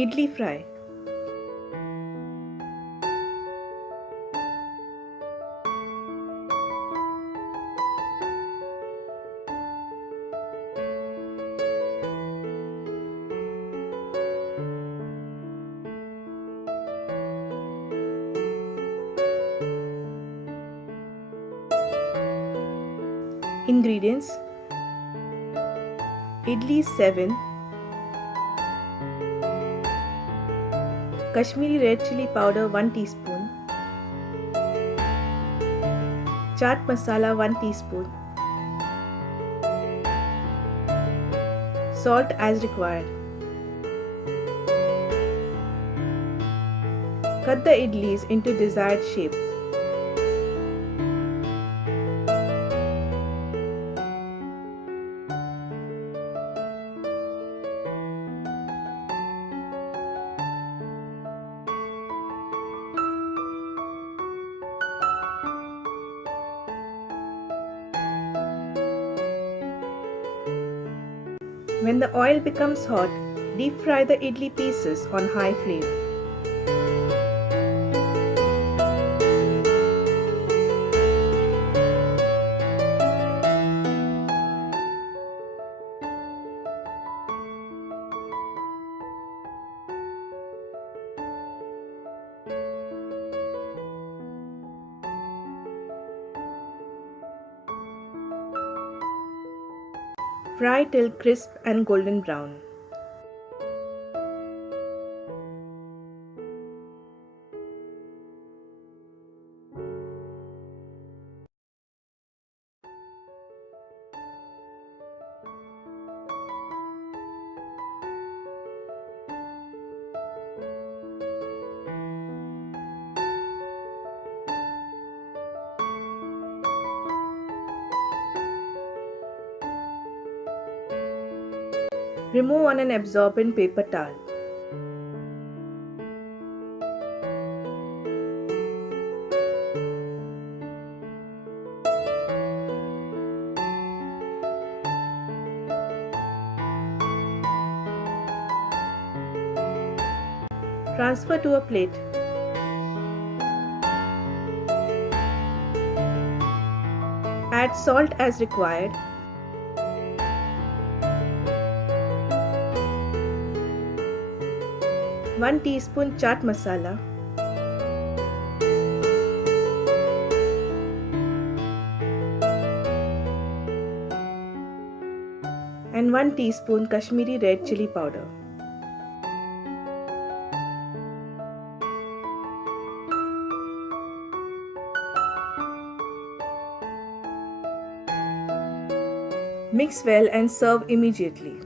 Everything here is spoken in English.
Idli fry. Ingredients: idli 7, Kashmiri red chili powder 1 teaspoon, chaat masala 1 teaspoon, salt as required. Cut the idlis into desired shape. When the oil becomes hot, deep fry the idli pieces on high flame. Fry till crisp and golden brown. Remove on an absorbent paper towel. Transfer to a plate. Add salt as required. One teaspoon chaat masala. And 1 teaspoon Kashmiri red chili powder. Mix well and serve immediately.